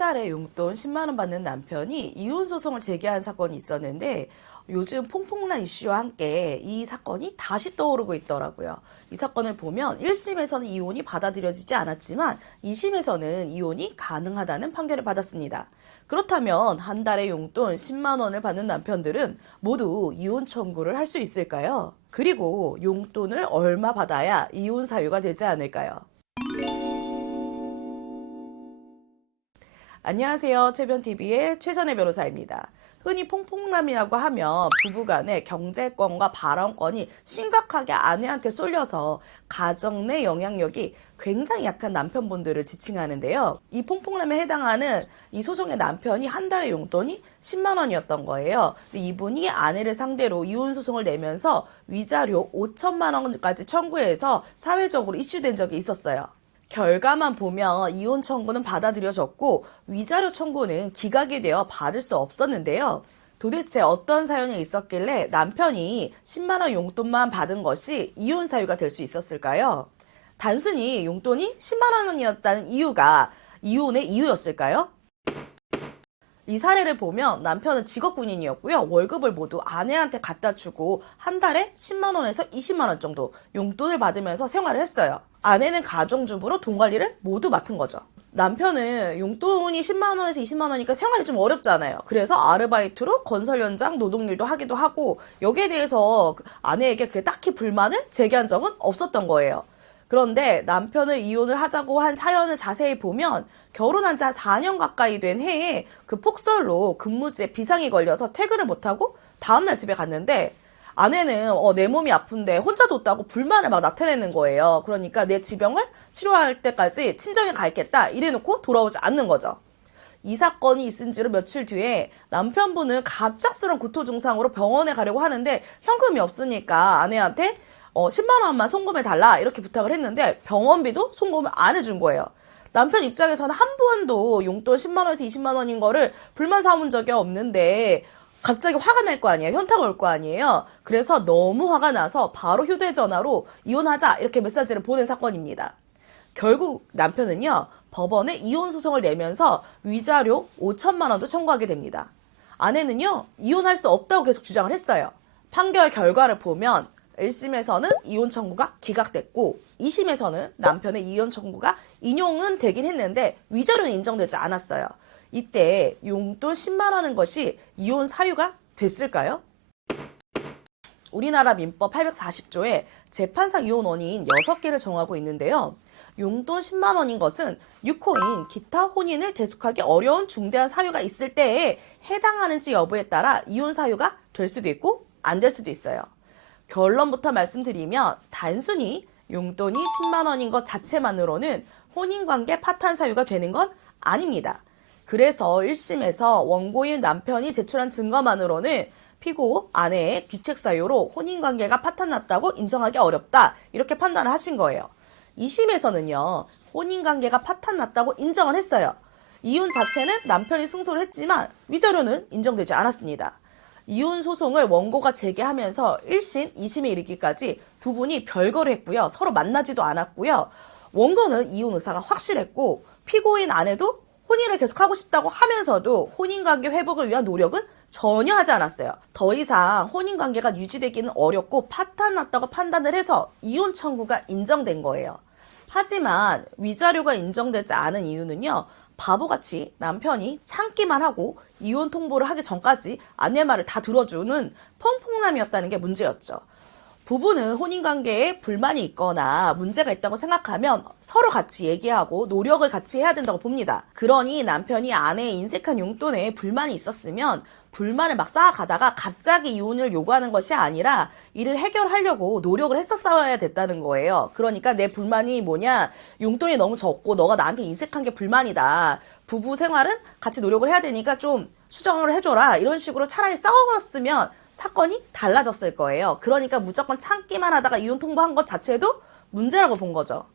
달에 용돈 10만 원 받는 남편이 이혼 소송을 제기한 사건이 있었는데 요즘 퐁퐁난 이슈와 함께 이 사건이 다시 떠오르고 있더라고요. 이 사건을 보면 1심에서는 이혼이 받아들여지지 않았지만 2심에서는 이혼이 가능하다는 판결을 받았습니다. 그렇다면 한 달에 용돈 10만 원을 받는 남편들은 모두 이혼 청구를 할 수 있을까요? 그리고 용돈을 얼마 받아야 이혼 사유가 되지 않을까요? 안녕하세요. 최변TV의 최전혜 변호사입니다. 흔히 퐁퐁남이라고 하면 부부간의 경제권과 발언권이 심각하게 아내한테 쏠려서 가정 내 영향력이 굉장히 약한 남편분들을 지칭하는데요. 이 퐁퐁남에 해당하는 이 소송의 남편이 한 달에 용돈이 10만 원이었던 거예요. 근데 이분이 아내를 상대로 이혼 소송을 내면서 위자료 5천만 원까지 청구해서 사회적으로 이슈된 적이 있었어요. 결과만 보면 이혼 청구는 받아들여졌고 위자료 청구는 기각이 되어 받을 수 없었는데요. 도대체 어떤 사연이 있었길래 남편이 10만 원 용돈만 받은 것이 이혼 사유가 될 수 있었을까요? 단순히 용돈이 10만 원이었다는 이유가 이혼의 이유였을까요? 이 사례를 보면 남편은 직업군인이었고요. 월급을 모두 아내한테 갖다 주고 한 달에 10만 원에서 20만 원 정도 용돈을 받으면서 생활을 했어요. 아내는 가정주부로 돈 관리를 모두 맡은 거죠. 남편은 용돈이 10만 원에서 20만 원이니까 생활이 좀 어렵잖아요. 그래서 아르바이트로 건설 현장 노동일도 하기도 하고 여기에 대해서 아내에게 그게 딱히 불만을 제기한 적은 없었던 거예요. 그런데 남편을 이혼을 하자고 한 사연을 자세히 보면 결혼한 지 한 4년 가까이 된 해에 그 폭설로 근무지에 비상이 걸려서 퇴근을 못하고 다음날 집에 갔는데 아내는 내 몸이 아픈데 혼자 뒀다고 불만을 막 나타내는 거예요. 그러니까 내 지병을 치료할 때까지 친정에 가 있겠다 이래놓고 돌아오지 않는 거죠. 이 사건이 있은 지로 며칠 뒤에 남편분은 갑작스러운 구토 증상으로 병원에 가려고 하는데 현금이 없으니까 아내한테 10만 원만 송금해 달라 이렇게 부탁을 했는데 병원비도 송금을 안 해준 거예요. 남편 입장에서는 한 번도 용돈 10만 원에서 20만 원인 거를 불만 삼은 적이 없는데 갑자기 화가 날 거 아니에요. 현타가 올 거 아니에요. 그래서 너무 화가 나서 바로 휴대전화로 이혼하자 이렇게 메시지를 보낸 사건입니다. 결국 남편은요 법원에 이혼 소송을 내면서 위자료 5천만 원도 청구하게 됩니다. 아내는요 이혼할 수 없다고 계속 주장을 했어요. 판결 결과를 보면 1심에서는 이혼 청구가 기각됐고 2심에서는 남편의 이혼 청구가 인용은 되긴 했는데 위자료는 인정되지 않았어요. 이때 용돈 10만 원인 것이 이혼 사유가 됐을까요? 우리나라 민법 840조에 재판상 이혼 원인 6개를 정하고 있는데요. 용돈 10만 원인 것은 유코인 기타 혼인을 대속하기 어려운 중대한 사유가 있을 때에 해당하는지 여부에 따라 이혼 사유가 될 수도 있고 안 될 수도 있어요. 결론부터 말씀드리면 단순히 용돈이 10만 원인 것 자체만으로는 혼인관계 파탄 사유가 되는 건 아닙니다. 그래서 1심에서 원고인 남편이 제출한 증거만으로는 피고 아내의 귀책 사유로 혼인관계가 파탄났다고 인정하기 어렵다 이렇게 판단을 하신 거예요. 2심에서는요 혼인관계가 파탄났다고 인정을 했어요. 이혼 자체는 남편이 승소를 했지만 위자료는 인정되지 않았습니다. 이혼 소송을 원고가 제기하면서 1심, 2심에 이르기까지 두 분이 별거를 했고요. 서로 만나지도 않았고요. 원고는 이혼 의사가 확실했고 피고인 아내도 혼인을 계속하고 싶다고 하면서도 혼인관계 회복을 위한 노력은 전혀 하지 않았어요. 더 이상 혼인관계가 유지되기는 어렵고 파탄났다고 판단을 해서 이혼 청구가 인정된 거예요. 하지만 위자료가 인정되지 않은 이유는요. 바보같이 남편이 참기만 하고 이혼 통보를 하기 전까지 아내 말을 다 들어주는 펑펑남이었다는 게 문제였죠. 부부는 혼인관계에 불만이 있거나 문제가 있다고 생각하면 서로 같이 얘기하고 노력을 같이 해야 된다고 봅니다. 그러니 남편이 아내의 인색한 용돈에 불만이 있었으면 불만을 막 쌓아가다가 갑자기 이혼을 요구하는 것이 아니라 이를 해결하려고 노력을 했었어야 됐다는 거예요. 그러니까 내 불만이 뭐냐, 용돈이 너무 적고 너가 나한테 인색한 게 불만이다. 부부 생활은 같이 노력을 해야 되니까 좀 수정을 해줘라. 이런 식으로 차라리 싸웠으면 사건이 달라졌을 거예요. 그러니까 무조건 참기만 하다가 이혼 통보한 것 자체도 문제라고 본 거죠.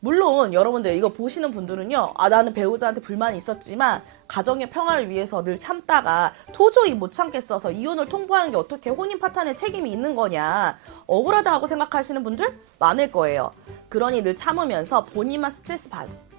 물론 여러분들 이거 보시는 분들은요, 나는 배우자한테 불만이 있었지만 가정의 평화를 위해서 늘 참다가 도저히 못 참겠어서 이혼을 통보하는 게 어떻게 혼인 파탄에 책임이 있는 거냐, 억울하다 하고 생각하시는 분들 많을 거예요. 그러니 늘 참으면서 본인만 스트레스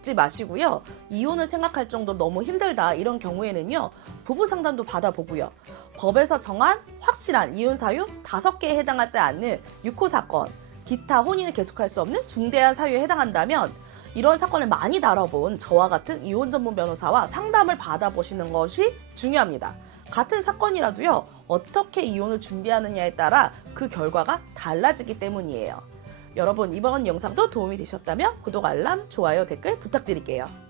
겪지 마시고요. 이혼을 생각할 정도로 너무 힘들다 이런 경우에는요. 부부 상담도 받아보고요. 법에서 정한 확실한 이혼 사유 5개에 해당하지 않는 6호 사건, 기타 혼인을 계속할 수 없는 중대한 사유에 해당한다면 이런 사건을 많이 다뤄본 저와 같은 이혼 전문 변호사와 상담을 받아보시는 것이 중요합니다. 같은 사건이라도요. 어떻게 이혼을 준비하느냐에 따라 그 결과가 달라지기 때문이에요. 여러분 이번 영상도 도움이 되셨다면 구독, 알람, 좋아요, 댓글 부탁드릴게요.